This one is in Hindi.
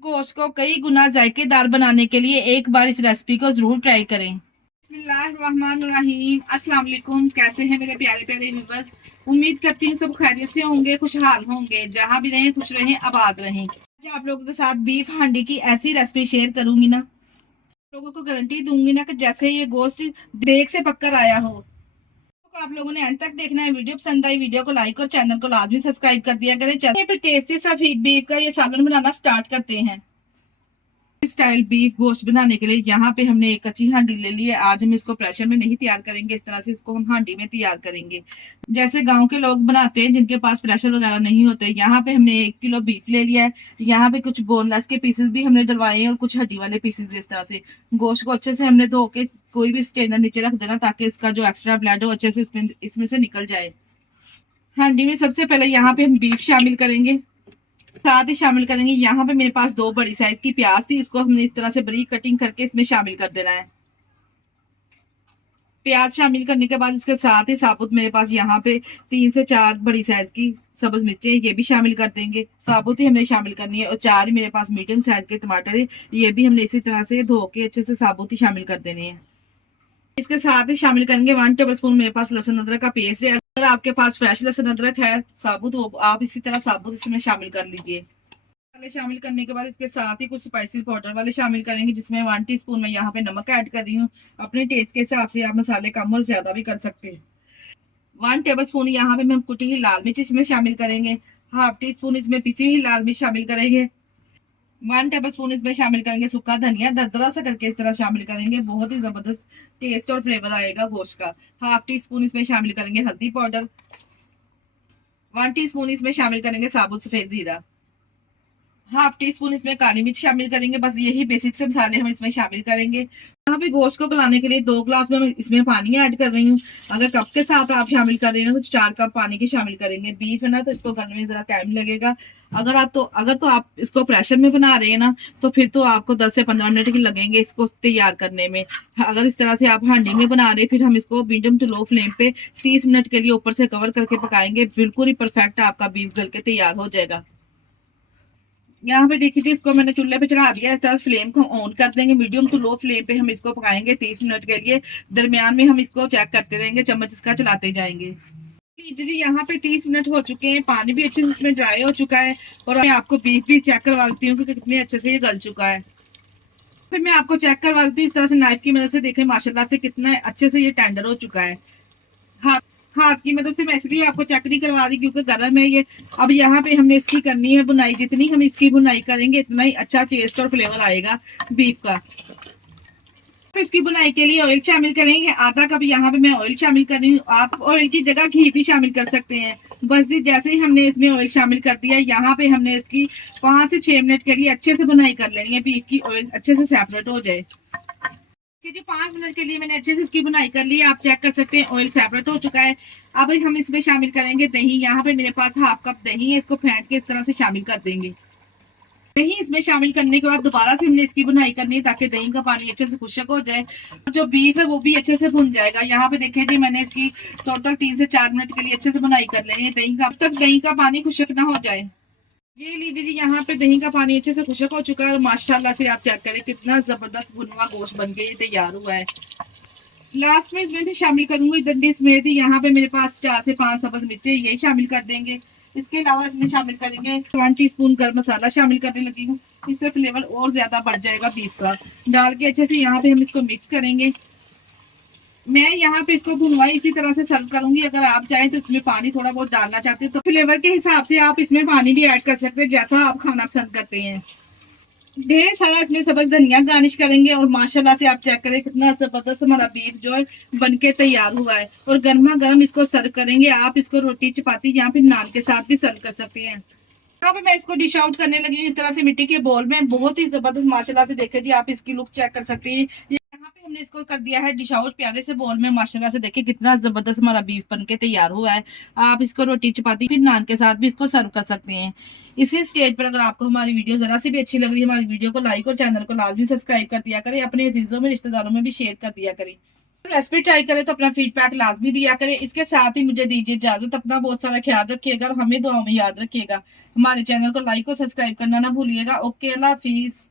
गोश्त को कई गुना जायकेदार बनाने के लिए एक बार इस रेसिपी को जरूर ट्राई करें। बिस्मिल्लाहिर्रहमानिर्रहीम। अस्सलाम वालेकुम। कैसे हैं मेरे प्यारे प्यारे व्यूअर्स। उम्मीद करती हूँ सब खैरियत से होंगे, खुशहाल होंगे, जहाँ भी रहें खुश रहें, आबाद रहें। आज आप लोगों के साथ बीफ हांडी की ऐसी रेसिपी शेयर करूंगी ना, लोगों को गारंटी दूंगी ना कि जैसे ये गोश्त देग से पककर आया हो। तो आप लोगों ने एंड तक देखना है। वीडियो पसंद आई वीडियो को लाइक और चैनल को लाजमी सब्सक्राइब कर दिया करें। चलिए फिर टेस्टी सा बीफ का ये सालन बनाना स्टार्ट करते हैं। स्टाइल बीफ गोश्त बनाने के लिए यहाँ पे हमने एक कच्ची हांडी ले ली है। आज हम इसको प्रेशर में नहीं तैयार करेंगे, इस तरह से इसको हम हांडी में तैयार करेंगे जैसे गांव के लोग बनाते हैं जिनके पास प्रेशर वगैरह नहीं होते। यहाँ पे हमने 1 किलो बीफ ले लिया है। यहाँ पे कुछ बोनलेस के पीसेस भी हमने डलवाए हैं और कुछ हड्डी वाले पीसेस। इस तरह से गोश्त को अच्छे से हमने धो के कोई भी स्ट्रेनर नीचे रख देना ताकि इसका जो एक्स्ट्रा ब्लड हो अच्छे से इसमें से निकल जाए। हांडी में सबसे पहले यहाँ पे हम बीफ शामिल करेंगे, साथ ही शामिल करेंगे यहाँ पे मेरे पास 2 बड़ी साइज की प्याज थी, इसको हमने इस तरह से बरीक कटिंग करके इसमें शामिल कर देना है। प्याज शामिल करने के बाद इसके साथ ही साबुत मेरे पास यहाँ पे 3 से 4 बड़ी साइज की सब्ज मिर्चें, ये भी शामिल कर देंगे। साबुत ही हमने शामिल करनी है। और 4 ही मेरे पास मीडियम साइज के टमाटर है, ये भी हमने इसी तरह से धो के अच्छे से साबुत ही शामिल कर देने हैं। इसके साथ ही शामिल करेंगे 1 टेबल स्पून मेरे पास लहसुन अदरक का पेस्ट है। अगर आपके पास फ्रेश लहसुन अदरक है साबुत, वो आप इसी तरह साबुत इसमें शामिल कर लीजिए। वाले शामिल करने के बाद इसके साथ ही कुछ स्पाइसी पाउडर वाले शामिल करेंगे, जिसमें 1 टीस्पून मैं यहाँ पे नमक ऐड कर रही हूँ। अपने टेस्ट के हिसाब से आप मसाले कम और ज्यादा भी कर सकते हैं। 1 टेबल स्पून यहाँ पे हम कुटी हुई लाल मिर्च इसमें शामिल करेंगे। हाफ टी स्पून इसमें पिसी हुई लाल मिर्च शामिल करेंगे। 1 टेबल स्पून इसमें शामिल करेंगे सूखा धनिया, दरदरा सा करके इस तरह शामिल करेंगे, बहुत ही जबरदस्त टेस्ट और फ्लेवर आएगा गोश्त का। हाफ टी स्पून इसमें शामिल करेंगे हल्दी पाउडर। 1 टीस्पून इसमें शामिल करेंगे साबुत सफेद जीरा। हाफ टी स्पून इसमें काली मिर्च शामिल करेंगे। बस यही बेसिक से मसाले हम इसमें शामिल करेंगे। यहाँ पे गोश्त को गलाने के लिए 2 ग्लास में मैं इसमें पानी ऐड कर रही हूँ। अगर कप के साथ आप शामिल कर रहे हैं तो 4 कप पानी के शामिल करेंगे। बीफ है ना, तो इसको गलने में जरा टाइम लगेगा। अगर आप इसको प्रेशर में बना रहे हैं ना, तो फिर तो आपको 10 से 15 मिनट ही लगेंगे इसको तैयार करने में। अगर इस तरह से आप हांडी में बना रहे, फिर हम इसको मीडियम टू लो फ्लेम पे 30 मिनट के लिए ऊपर से कवर करके पकाएंगे। बिल्कुल ही परफेक्ट आपका बीफ गल के तैयार हो जाएगा। यहाँ पे देखिए इसको मैंने चूल्हे पे चढ़ा दिया। इस तरह फ्लेम को ऑन कर देंगे, मीडियम टू लो फ्लेम पे हम इसको पकाएंगे 30 मिनट के लिए। दरमियान में हम इसको चेक करते रहेंगे, चम्मच इसका चलाते जाएंगे। जी यहाँ पे 30 मिनट हो चुके हैं, पानी भी अच्छे से इसमें ड्राई हो चुका है। और मैं आपको बीफ भी चेक करवा देती हूँ कि कितने अच्छे से ये गल चुका है। फिर मैं आपको चेक करवा देती हूँ इस तरह से नाइफ की मदद से। देखें माशाल्लाह से कितना अच्छे से ये टेंडर हो चुका है। हाथ की मदद से मैं इसलिए आपको चेक नहीं करवा दी क्योंकि गर्म है ये। अब यहाँ पे हमने इसकी करनी है बुनाई। जितनी हम इसकी बुनाई करेंगे इतना ही अच्छा टेस्ट और फ्लेवर आएगा बीफ का। तो इसकी बुनाई के लिए ऑयल शामिल करेंगे। आधा कप यहाँ पे मैं ऑयल शामिल कर रही हूँ। आप ऑयल की जगह घी भी शामिल कर सकते हैं। बस जैसे ही हमने इसमें ऑयल शामिल कर दिया, यहाँ पे हमने इसकी 5 से 6 मिनट के लिए अच्छे से बुनाई कर लेनी है। बीफ की ऑयल अच्छे से सेपरेट हो जाए। जी 5 मिनट के लिए मैंने अच्छे से इसकी बुनाई कर ली है। आप चेक कर सकते हैं ऑयल सेपरेट हो चुका है। अब हम इसमें शामिल करेंगे दही। यहाँ पे मेरे पास हाफ कप दही है, इसको फेंट के इस तरह से शामिल कर देंगे। दही इसमें शामिल करने के बाद दोबारा से हमने इसकी बुनाई करनी है ताकि दही का पानी अच्छे से खुश्क हो जाए और जो बीफ है वो भी अच्छे से भुन जाएगा। यहाँ पे देखिए जी मैंने इसकी टोटल 3 से 4 मिनट के लिए अच्छे से बुनाई कर लेनी है दही का, अब तक दही का पानी खुश्क ना हो जाए। ये लीजिए जी यहाँ पे दही का पानी अच्छे से खुश्क हो चुका है और माशाल्लाह से आप चेक करें कितना जबरदस्त भुनवा गोश्त बन के ये तैयार हुआ है। लास्ट में इसमें भी शामिल करूंगी डंडी समेत। यहाँ पे मेरे पास 4 से 5 सब्ज मिर्चें, यही शामिल कर देंगे। इसके अलावा इसमें शामिल करेंगे 1 टीस्पून गर्म मसाला शामिल करने लगी हूँ, इससे फ्लेवर और ज्यादा बढ़ जाएगा बीफ का। डाल के अच्छे से यहाँ पे हम इसको मिक्स करेंगे। मैं यहाँ पे इसको भुनवाई इसी तरह से सर्व करूंगी। अगर आप चाहें तो इसमें पानी थोड़ा बहुत डालना चाहते हैं तो फ्लेवर के हिसाब से आप इसमें पानी भी ऐड कर सकते हैं, जैसा आप खाना पसंद करते हैं। ढेर सारा इसमें सब्ज धनिया गार्निश करेंगे और माशाल्लाह से आप चेक करें कितना जबरदस्त हमारा बीफ जो है बनके तैयार हुआ है। और गर्मा गर्म इसको सर्व करेंगे। आप इसको रोटी चपाती या फिर नान के साथ भी सर्व कर सकते हैं। यहाँ पे मैं इसको डिश आउट करने लगी हूँ इस तरह से मिट्टी के बोल में। बहुत ही जबरदस्त माशाल्लाह से देखे जी, आप इसकी लुक चेक कर सकते हैं। यहाँ पे हमने इसको कर दिया है डिश आउट प्यारे से बोल में। माशाल्लाह से देखिए कितना जबरदस्त हमारा बीफ बनके तैयार हुआ है। आप इसको रोटी चपाती फिर नान के साथ भी इसको सर्व कर सकते हैं। इसी स्टेज पर अगर आपको हमारी वीडियो जरा सी भी अच्छी लग रही है, हमारी वीडियो को लाइक और चैनल को लाजमी सब्सक्राइब कर दिया करें। अपने अजीजों में रिश्तेदारों में भी शेयर कर दिया करें। रेसिपी ट्राई करें तो अपना फीडबैक लाजमी दिया करें। इसके साथ ही मुझे दीजिए इजाजत। अपना बहुत सारा ख्याल रखिएगा और हमें दुआ में याद रखिएगा। हमारे चैनल को लाइक और सब्सक्राइब करना ना भूलिएगा। ओके, अल्लाह हाफिज।